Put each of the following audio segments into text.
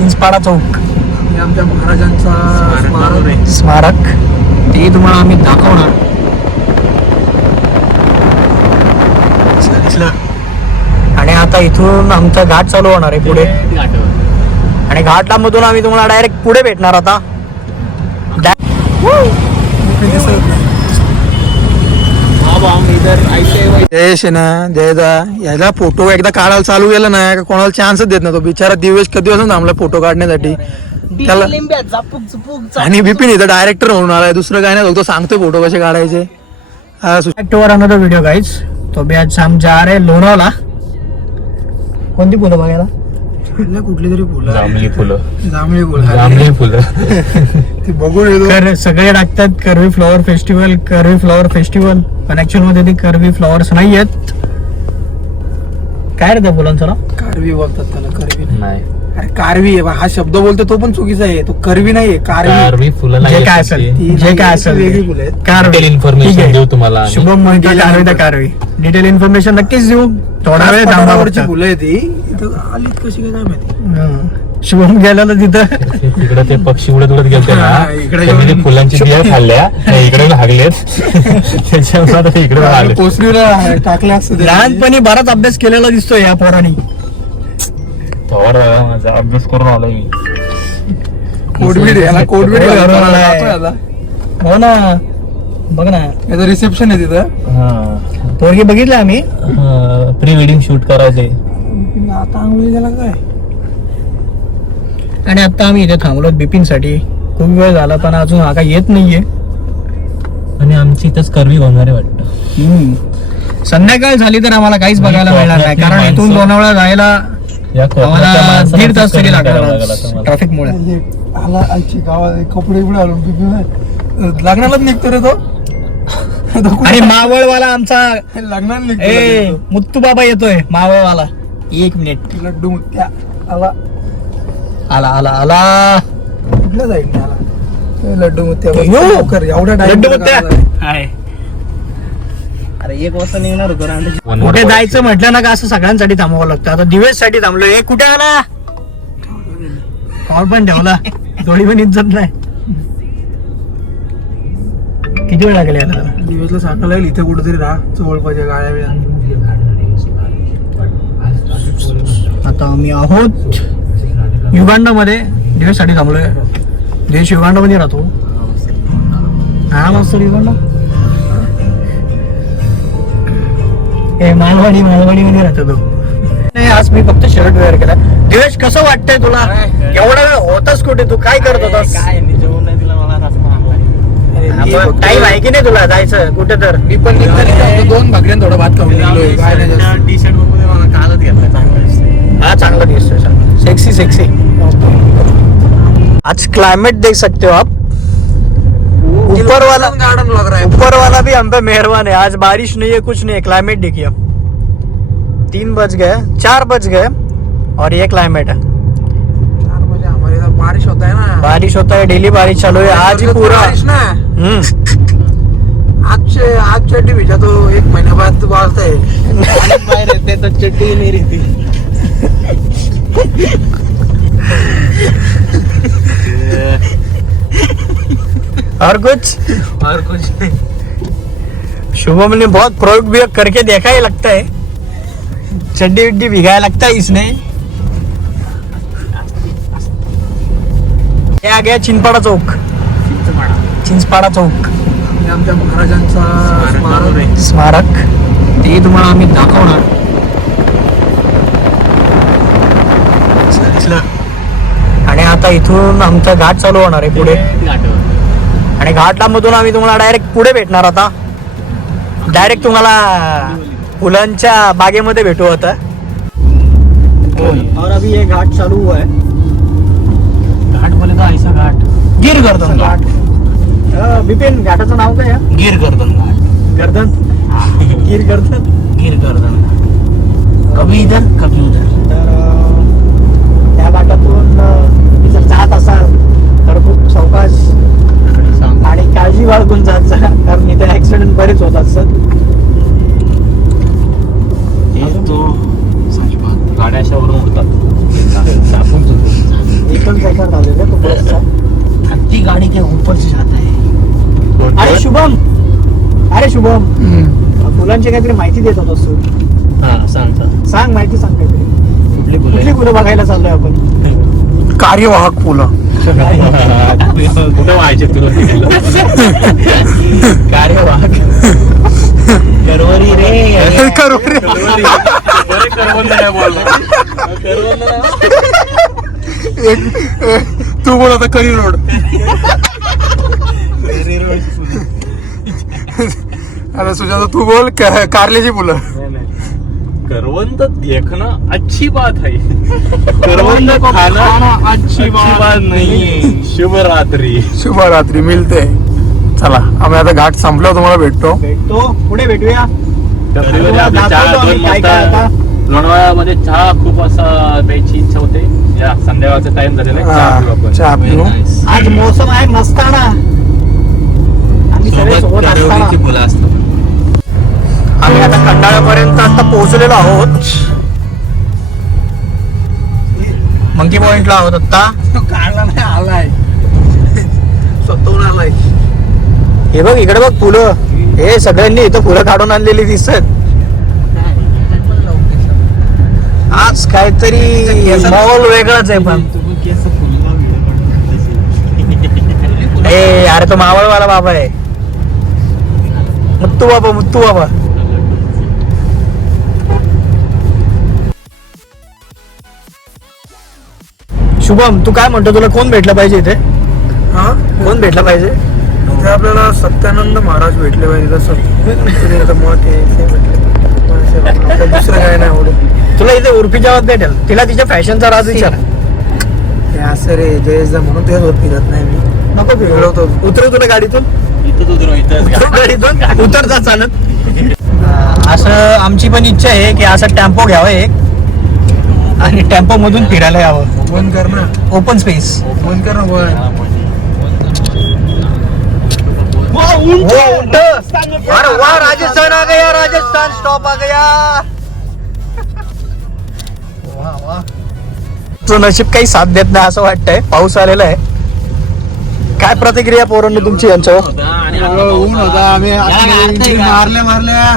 चिंचपाडा चौक हे आमच्या महाराजांचा स्मारक, ते तुम्हाला आम्ही दाखवणार. आणि आता इथून आमचा घाट चालू होणार आहे पुढे, आणि घाटला मधून आम्ही तुम्हाला डायरेक्ट पुढे भेटणार आता. जयेश आहे ना, जयदा याला फोटो एकदा काढायला चालू केला ना कोणाला चान्सच देत ना. तो बिचारा दिवेश कधी वाजून थांबला फोटो काढण्यासाठी त्याला. आणि बिपिन इथं डायरेक्टर म्हणून आलाय, दुसरं काय नाही, तो सांगतोय फोटो कसे काढायचे. Another video guys. तो भी आज हम जा रहे लोणावळा. कोणती फुलं बघायला? कुठली तरी फुलं, जांभळी फुलं, जांभळी फुलं ती बघून येतो. सगळे टाकतात करवी फ्लॉवर फेस्टिवल, करवी फ्लॉवर फेस्टिवल, पण ऍक्च्युअल मध्ये ते करवी फ्लॉवर्स नाही आहेत. काय रे त्या फुलांचं नाव? कारवी बोलतात त्याला, करवी नाही. अरे कारवी आहे हा शब्द बोलतो तो पण चुकीचा आहे. तो करवी नाहीये, कारवी. फुलं जे काय असेल, जे काय असेल वेगळी फुलं आहेत. कारवी इन्फॉर्मेशन देऊ तुम्हाला. शुभम मोहिते कारवी तर कारवी डिटेल इन्फॉर्मेशन नक्कीच देऊ. थोडा वेळ थांबा. पठारावरची फुलं आहे ती, इथं आलीत कशी काय माहिती. शुभम गेलेला तिथं. इकडे ते पक्षी उडत गेलते ना, इकडे त्यांनी ते फुलांची बिया खाल्ल्या, इकडे लागलेत. त्याच्यामुळे इकडे आले. पोचरीला टाकल्या असतं. लहानपणी बराच अभ्यास केलेला दिसतोय या पोरांनी. माझा अभ्यास करून आलोय मी. कोडवीड याला कोडवीड हो ना, बघ ना, याचं रिसेप्शन आहे तिथं. पोरगी बघितलं आम्ही. प्री वेडिंग शूट करायचंय. आता आंघोळी झाला काय. आणि आता आम्ही इथे थांबलो बिपिन साठी. खूप वेळ झाला पण अजून हा काय येत नाहीये. आणि आमची इथंच करवी होणार आहे वाटतं. संध्याकाळ झाली तर आम्हाला काहीच बघायला मिळणार नाही, कारण इथून लोणावळा जायला आम्हाला 1.5 तास तरी लागणार ट्रॅफिक मुळे. आला आजची गावात कपडे बिडे घालून लग्नालाच निघतो रे तो. आणि मावळवाला आमचा लग्नाला ए निघतो. मुत्तू बाबा येतोय मावळवाला. 1 मिनिट. लड्डू मुत्या आला आला आला आला. कुठल्या जाईल आला लड्डू मुत्या. एवढा लड्डू मुत्या. हाय. अरे 1 वाजता निघणार होतो. कुठे जायचं म्हटलं ना का असं सगळ्यांसाठी थांबावं लागतं. आता दिवेश साठी थांबलो. हे कुठे आला? कॉल पण ठेवला, थोडी पण इज्जत नाही. किती वेळ लागेल याला? दिवसला सांगायला लागेल इथे कुठेतरी राहा, जवळपासच्या गाड्या बिळ्या. आता आम्ही आहोत युगांडा मध्ये. दिवेश साठी थांबलोय. देश युगांडा मध्ये राहतो. हा मस्त युगांडा. मालवाडी मध्ये राहतो तो. नाही, आज मी फक्त शर्ट वेअर केला. दिवेश कसं वाटतंय तुला? एवढा वेळ होतास कुठे? तू काय करत होतास? टाइम आहे की नाही तुला जायचं कुठे? तर मी पण 2 भाकऱ्यां थोडा भात खाऊन निघलोय. टी शर्ट बघून मला कालच घेतला. हाँ चांगला दिसतोय, सेक्सी सेक्सी. आज क्लाइमेट देख सकते हो आप. ऊपर वाला गार्डन लग रहा है. ऊपर वाला भी हम पे मेहरबान है. आज बारिश नहीं है, कुछ नहीं है. क्लाइमेट देखिए, 3 बज गए, 4 बज गए और ये क्लाइमेट है. 4 बजे हमारे इधर बारिश होता है ना. बारिश होता है, डेली बारिश चालू है. आज ही पूरा बारिश ना. आज चड्डी भिजा तो 1 महीने बाद बात है. बाहर रहते तो चड्डी नहीं रहती. और कुछ नहीं. शुभम ने बहुत प्रयोग भी करके देखा ही लगता है. चड्डी उड्डी भिगाया लगता है इसने. ये आ गया चिंचपाडा चौक. चिंचपाडा चौक आमच्या महाराजांचा स्मारक, ते तुम्हाला आम्ही दाखवणार. आणि आता इथून आमचा घाट चालू होणार आहे पुढे, आणि घाटला मधून आम्ही तुम्हाला डायरेक्ट पुढे भेटणार. आता डायरेक्ट तुम्हाला फुलांच्या बागेमध्ये भेटू आता. और अभी ये घाट चालू हुआ है. घाट बोले तो ऐसा घाट गिर गर्दन घाट. बिपिन, घाटाचं नाव काय आहे? गिर गर्दन घाट. गर्दन. गिर गर्दन. गिर गर्दन घाट. कभी इधर कभी उधर. तर त्या घाटातून जर जात असाल तर खूप सावकाश आणि काळजी बाळगून जात जा, कारण इथे ऍक्सिडेंट बरेच होत असतात. तो गाड्या अशा वरून उडतात. शुभम हम्म. फुलांची काहीतरी माहिती देत होतो तू. हा सांग सांग माहिती सांग काहीतरी. कुठली कुठली फुलं बघायला चाललोय आपण? कार्यवाहक फुलं. कुठं व्हायचे तुला कार्यवाहक करवरी रे करोरी. करवंद नाही बोलला तू बोल आता करी रोड. अरे सुजाता तू बोल कारल्याची फुलं. करवंद देखना अच्छी बात है करवंद खाना अच्छी बात नहीं शुभ रात्री. शुभरात्री मिळते. चला आम्ही आता घाट संपल्यावर तुम्हाला भेटतो. भेटतो पुढे भेटूया. चहा दोन काय काय आता? लोणावळ्यामध्ये चहा खूप असा प्यायची इच्छा होते. या संध्याकाळचा टाइम झालेला आहे. चहा पिऊ आपण. चहा पिऊ. आज मोसम आहे मस्ताना. आम्ही सगळे सोबत असताना फुलं असतात. आम्ही आता खंडाळ्यापर्यंत आता पोहोचलेलो आहोत. मंकी पॉइंटला आहोत आता. काढला नाही आलाय स्वतःहून आलाय. हे बघ इकडे बघ फुलं. हे सगळ्यांनी इथं फुलं काढून आणलेली दिसत. आज काहीतरी मॉल वेगळाच आहे. पण ए अरे तो मावळवाला बाबा आहे. मुत्तू बाबा मुत्तू बाबा. शुभम तू काय म्हणतो? तुला कोण भेटलं पाहिजे इथे? हा कोण भेटलं पाहिजे? ते आपल्याला सत्यानंद महाराज भेटले पाहिजे. तसं मत आहे ते भेटले. दुसरं काय नाही आवडत. तुला इथे उर्फीच्या वाद भेटेल. तिला तिच्या फॅशनचा राज विचार. ते असं रे जयेशदा म्हणून तुझ्यासोबत फिरत नाही मी. नको फिरवतो. उतरव तुला गाडीतून. इथं उतरू इथं गाडीतून उतर जा चालत. असं आमची पण इच्छा आहे की असं टेम्पो घ्यावं एक आणि टेम्पो मधून फिरायला यावं. बंद कर ना. Open space. बंद कर ना बंद. अरे वाह राजस्थान आ गया. राजस्थान स्टॉप आ गया. वाह वाह. तुझं नशीब काही साथ देत नाही असं वाटतंय. पाऊस आलेला आहे. काय प्रतिक्रिया पोरांनी तुमची यांच्यावर? ऊन होता. आम्ही मारल्या मारल्या.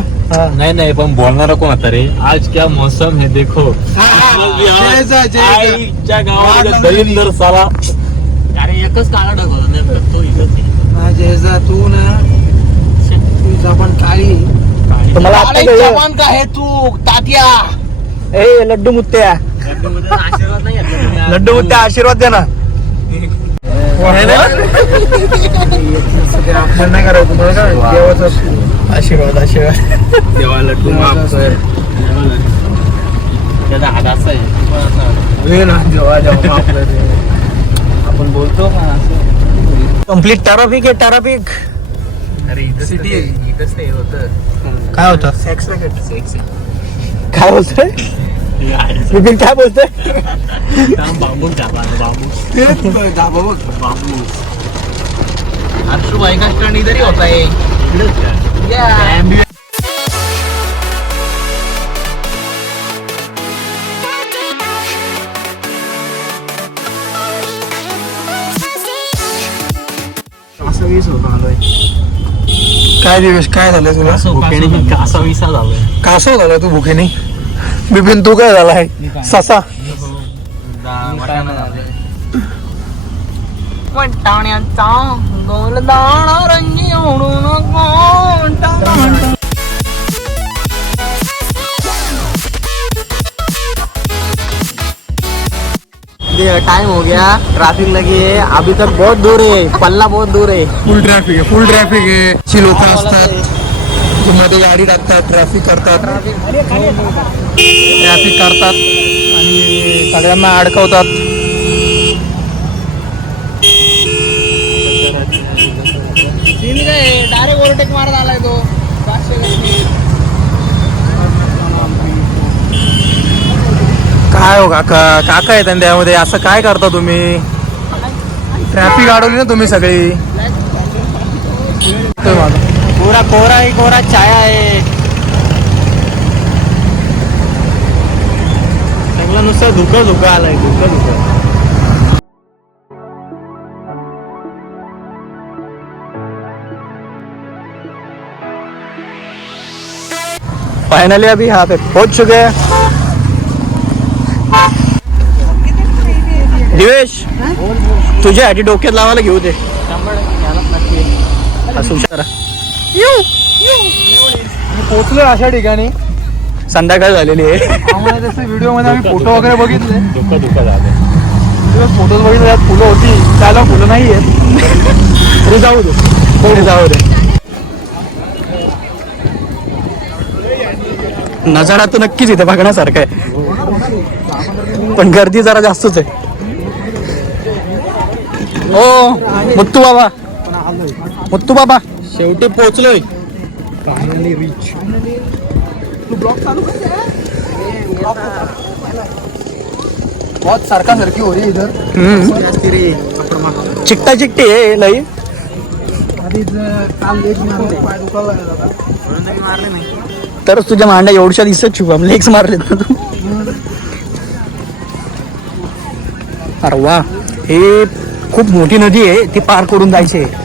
नहीं नहीं पण बोलणारा कोण आता रे? आज क्या मौसम है देखो. आईच्या गावाला दलिंदर साला. अरे एकच काळा ढग होता नेमकं तो इथंच आहे. जयेशदा तू ना तुझा पण काळी. तुम्हाला आता कळलं? का है तू तात्या? ए लड्डू मुत्त्या. आशीर्वाद नाही घेतला. लड्डू मुत्त्या आशीर्वाद द्या ना. अपमान नाही करायचं तुम्हाला काय देवाचा आशीर्वाद आशीर्वाद. देवा लड्डू माफ कर. त्याचा हात असा आहे. वेळ ना देवा देवा माफ कर. आपण बोलतो का असं? कम्प्लीट ट्रॅफिक आहे ट्रॅफिक. अरे इथं सिटी आहे. इथंच ते होतं. काय होतं? सेक्स सेक्स काय बोलतोय विपिन? काय बोलतोय? बाबू अर्शू बाईक स्टँड इधर ही होता है. काय दिवस काय झालं तुला? कासा विसा झालाय. कासव झाला तू भुकेने. बिपिन तू काय झाला आहे? ससा. वटाण्याचा गोलदाणा रंगी ओढून टाइम हो गया. ट्रैफिक लगी है. अभी तक बहुत दूर है. पल्ला बहुत दूर है. फुल ट्रॅफिक आहे. फुल ट्रॅफिक आहे. ची लोक असतात मध्ये गाडी टाकतात. ट्रॅफिक करतात. ट्रॅफिक करतात आणि सगळ्यांना अडकवतात. डायरेक्ट ओव्हरटेक मारत आलाय तो. काय हो काका काका आहे त्यामध्ये असं काय करता तुम्ही? ट्रॅफिक अडवली ना तुम्ही सगळी. पूरा कोरा ही कोरा छाया आहे. सगळं नुसतं धुकं धुकं आलंय. धुकं धुकं. फाइनली अभी यहाँ पे पहुंच चुके हैं। दिवेश तुझ्यासाठी डोक्यात लावायला घेऊ दे असं हुशार आहे. पोहोचलोय अशा ठिकाणी संध्याकाळ झालेली आहे. आम्हाला जसं व्हिडिओ मध्ये आम्ही फोटो वगैरे बघितले, धोका झालं. फोटोज बघितले त्यात फुलं होती, त्याला फुलं नाही आहेत. तरी जाऊ दे, पुढे जाऊ दे. नजारा तर नक्कीच इथे बघण्यासारखा आहे, पण गर्दी जरा जास्तच आहे. ओ मुत्तू बाबा, मुत्तू बाबा शेवटी पोहोचलोय. बहुत सारखा सारखी हो रही इधर. चिकटा चिकटी आहे लई. तरच तुझ्या मांड्या एवढ्या दिसत शुभम लेग्स मारलेत ना तू. अरे वा, हे खूप मोठी नदी आहे, ती पार करून जायची आहे.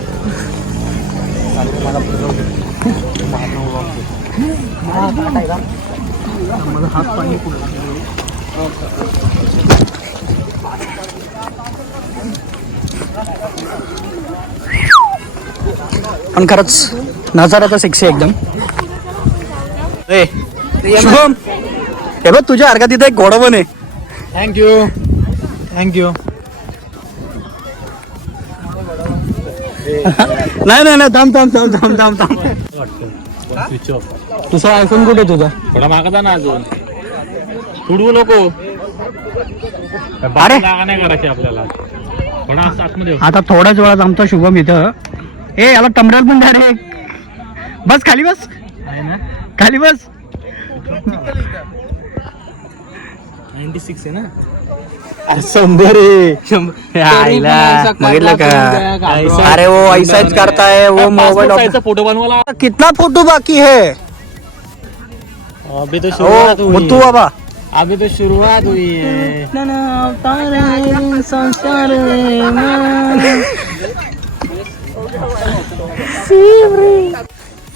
पण खरंच नजारा तर सेक्सी एकदम. ए शुभम, हे बघ तुझ्या अर्घात तिथे एक घोडा पण आहे. Thank you thank you. नाही नाही नाही, थांब थांब थांब थांब थांब थांब. Switch off. तुझा आयफोन कुठे तुझा? थोडा मागा जा ना अजून. उडवू नको. अरे. जागा नाही करायची आपल्याला. थोडा असं आतमध्ये हो. आता थोड्याच वेळात आमचा शुभम इथं. ए याला टमरेल पण डायरेक्ट. बस खाली बस, आहे ना खाली बस. 96 आहे ना. अरे सुंदर बघितलं का? अरे वो ऐसाच करताय वो मोबाईल. फोटो बनवाला. कितना फोटो बाकी है? अभी तो ओ शुरुआत हुई मुत्तू है. बाबा, अभी तो शुरुआत हुई है.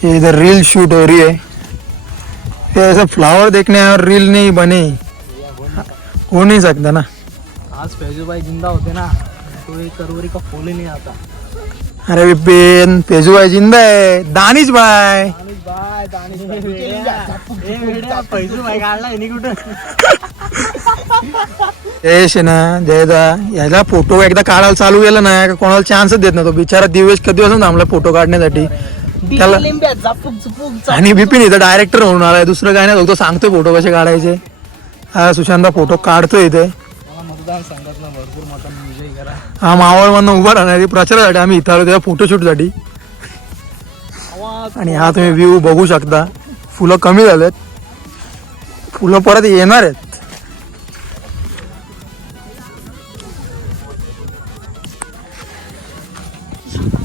ये इधर रील शूट हो रही है. ये ऐसा फ्लावर देखने और रील नहीं बने हो नहीं सकता ना. आज फैजू भाई जिंदा होते ना तो एक करोरी का फूल ही नहीं आता. अरे विपिन, पेजू भाई जिंदा है. दानिश भाई, फैजू भाई काढला आहे कुठं. यश आहे ना जयदा, याला फोटो एकदा काढायला चालू केला ना का कोणाला चान्सच देत ना. तो बिचारा दिवेश कधी वाजून थांबला फोटो काढण्यासाठी. त्याला झापूक झुपूक आणि बिपिन इथं डायरेक्टर म्हणून आलाय, दुसरं काय नाही. तो सांगतोय फोटो कसे काढायचे. हा सुशांत भाऊ फोटो काढतोय इथे. मतदान संघातला भरपूर मतांनी विजयी करा. हा मावळ मधनं उभा राहणार प्रचारासाठी आम्ही इथं आलो, त्या फोटोशूट साठी. आणि हा तुम्ही व्ह्यू बघू शकता. फुलं कमी झालेत, फुलं परत येणार आहेत.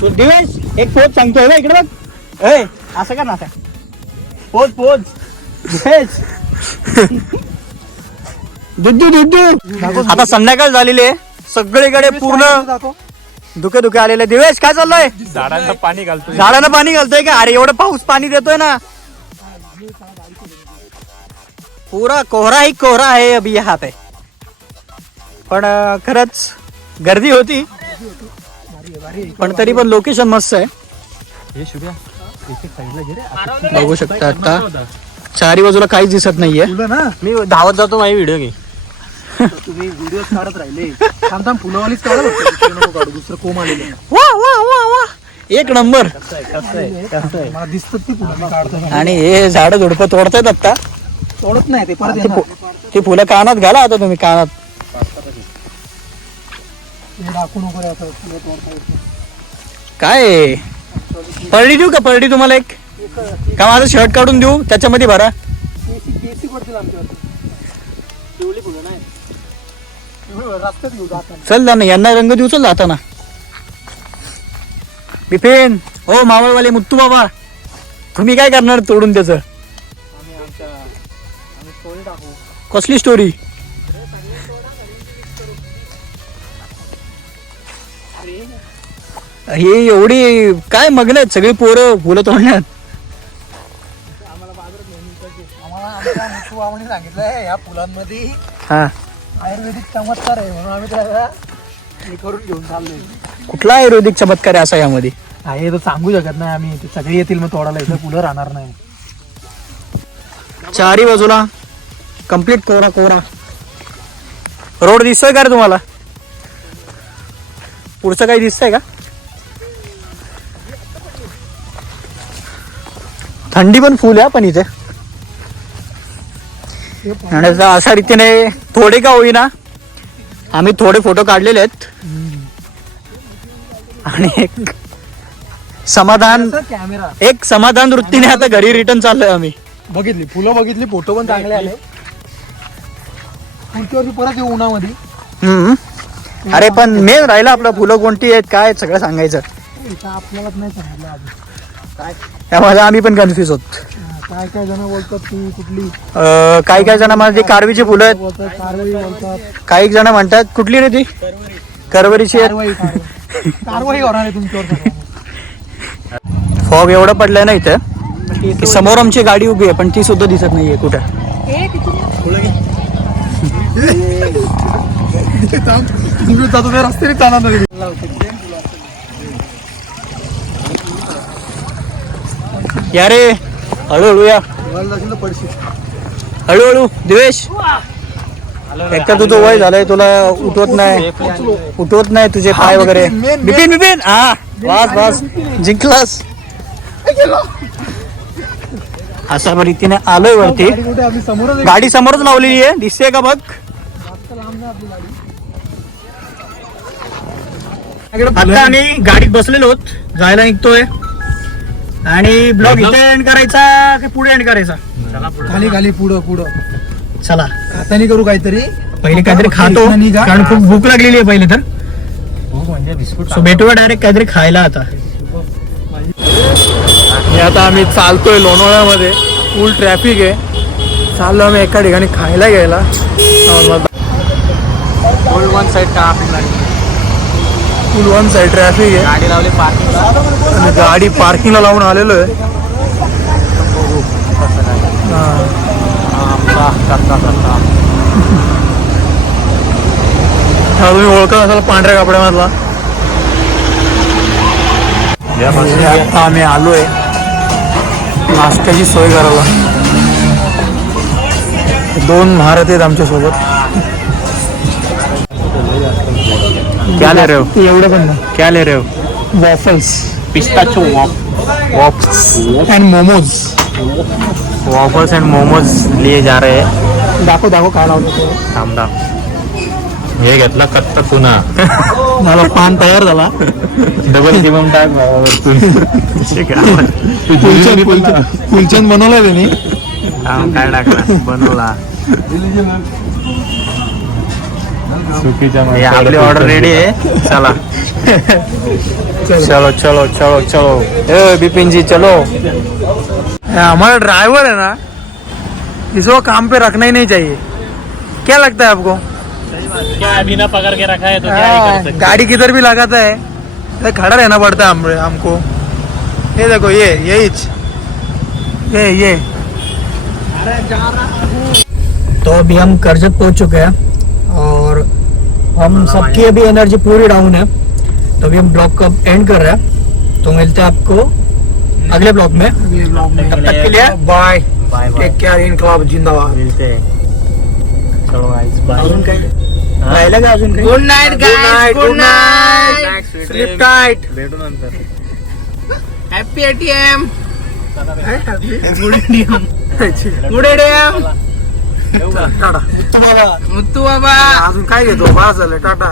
तो दिवेश एक पोच सांगतोय ना इकडे बघ. ए असं का ना पोच पोच. दिवेश दुद्धू दुद्धू. आता संध्याकाळ झालेली आहे, सगळीकडे पूर्ण धुके धुके आलेले. दिवेश काय चाललंय? झाडांना पाणी घालतोय. झाडांना पाणी घालतोय का? अरे एवढं पाऊस पाणी देतोय ना. पूरा कोहरा ही कोहरा आहे अभी यहाँ पे. पण खरंच गर्दी होती, पण तरी पण लोकेशन मस्त आहे. बघू शकता आता चारी बाजूला काहीच दिसत नाहीये. मी धावत जातो, माझी व्हिडिओ घे. तुम्ही व्हिडिओ काढत राहिले. थांब थांब फुलवालीच काढा काढू, दुसरं कोम आलेलं. वा वा वा वा, एक नंबर. मला दिसतात ती फुलं काढतात. आणि हे झाड झुडपं तोडतायत आता. तोडत नाही ते परत येणार. ती फुलं कानात घाला आता तुम्ही, कानात. हे दाखवू नको रे आता, फुलं तोडता येत नाही. काय परडी देऊ का? परडी तुम्हाला एक का माझं शर्ट काढून देऊ, त्याच्यामध्ये भरा. केसी पडतील आमच्यावरती. पिवळी फुलं नाही रस्त्यात घेऊ जाताना. चल ना, यांना रंग देऊ. चल जाताना. बिपिन ओ मावळवाले मुत्तू बाबा, तुम्ही काय करणार तोडून त्याचं? आम्ही स्टोरी टाकू. कसली स्टोरी? हे एवढी काय मग्न आहेत सगळी पोरं फुलं तोडण्यात. कोणी सांगितलंय या फुलांमध्ये हा आयुर्वेदिक चमत्कार आहे म्हणून आम्ही त्याला हे करून घेऊन चाललोय. कुठला आयुर्वेदिक चमत्कार आहे असा यामध्ये? आहे तो सांगू शकत नाही आम्ही, ते सगळे येतील मग तोडायला, इथं फुलं राहणार नाही. चारी बाजूला कम्प्लीट कोरा कोरा रोड दिसतोय का रे तुम्हाला? पुढचं काही दिसतंय का? थंडी पण फुल आहे पण इथे. आणि अशा रीतीने थोडे का होईना आम्ही थोडे फोटो काढलेले आहेत आणि कॅमेरा एक समाधान वृत्तीने आता घरी रिटर्न चाललोय आम्ही. बघितली फुलं, बघितली फोटो पण चांगले आले. पुढच्या वर्षी परत येऊ उन्हामध्ये. अरे पण मेन राहिलं आपलं फुलं कोणती आहेत काय आहेत सगळं सांगायचं. इथं आपल्यालाच नाही सांगितलं आधी. त्यामध्ये आम्ही पण कन्फ्युज होत. काय काय जण बोलतात ती कुठली, काही काही जण म्हणतात कारवीची फुलं आहेत, बोलतात कारवाई, बोलतात काही जण म्हणतात कुठली रे ती करवरीची आहेत. कारवाई कारवाई होणार आहे तुमच्यावर सर्वांनी. फॉग एवढं पडलंय ना इथं की समोर आमची गाडी उभी आहे पण ती सुद्धा दिसत नाहीये कुठं. तुम्ही जातो त्या रस्त्याने चालणार नाही. या रे हळूहळू या, हळूहळू. दिवेश एक तर तुझं वय झालंय, तुला उठवत नाही तुझे पाय वगैरे. बिपिन बिपिन हा वास वास जिंकलास. अशा रीतीने आलोय वरती. कुठे आम्ही समोरच गाडी समोरच लावलेली आहे, दिसते का बघ. आता आम्ही गाडीत बसलेलो आहोत, जायला निघतोय. आणि ब्लॉग इथे एंड करायचा की पुढे एंड करायचा? खाली खाली पुढं पुढं चला हाताने करू काहीतरी. पहिले काहीतरी खातो कारण खूप भूक लागलेली आहे पहिले तर. सो भेटूया डायरेक्ट काहीतरी खायला आता. हे आता आम्ही चालतोय लोणावळ्यामध्ये, फुल ट्रॅफिक आहे. चाललो आम्ही एका ठिकाणी खायला घ्यायला. फुल वन साईड ट्रॅफिक आहे. गाडी लावली पार्किंगला. आणि गाडी पार्किंगला लावून आलेलो आहे. हा तुम्ही ओळखत असाल पांढऱ्या कपड्यामधला. आता आम्ही आलोय नाश्त्याची सोय करायला. 2 महारथी आहेत आमच्या सोबत. क्या ले रहे हो? एवढं पण नाही. क्या ले रहे हो? Waffles pistachio waffles and momos. Waffles and momos लिए जा रहे हैं. दाखव दाखव काय लावलं ते. थांबा, हे घेतला कत्ता पुन्हा. मला पान तयार झाला. डबल किंमत टाक फुलचंद बनवलाय त्यांनी. काय टाकला बनवला. आपली ऑर्डर रेडी आहे. चला चलो चलो चलो चलो ए बिपिन जी चलो. हमारा ड्राइवर है ना, इसको काम पे रखना ही नहीं चाहिए. क्या लगता है आपको? क्या बिना पकड़ के रखा है तो क्या ही कर सकते. गाड़ी किधर भी लगाता है तो खड़ा रहना पड़ता है हमको. ये देखो ये तो अभी हम करजत पहुंच चुके हैं और हम सबकी अभी एनर्जी पूरी डाउन है, तो अभी हम ब्लॉग का एंड कर रहे हैं. तो मिलते हैं आपको अगले ब्लॉग में. तब तक के लिए bye. Bye bye. Take care. इनकलाब जिंदाबाद. मिलते हैं. चलो गाइस बाय. अजून काय राहिलं का अजून काय? Good night guys. Good night. Sleep tight. भेटू नंतर. Happy ATM. Good ATM. Tata. Muthu बाबा. अजून काय घेतो? बस झालं. टाटा.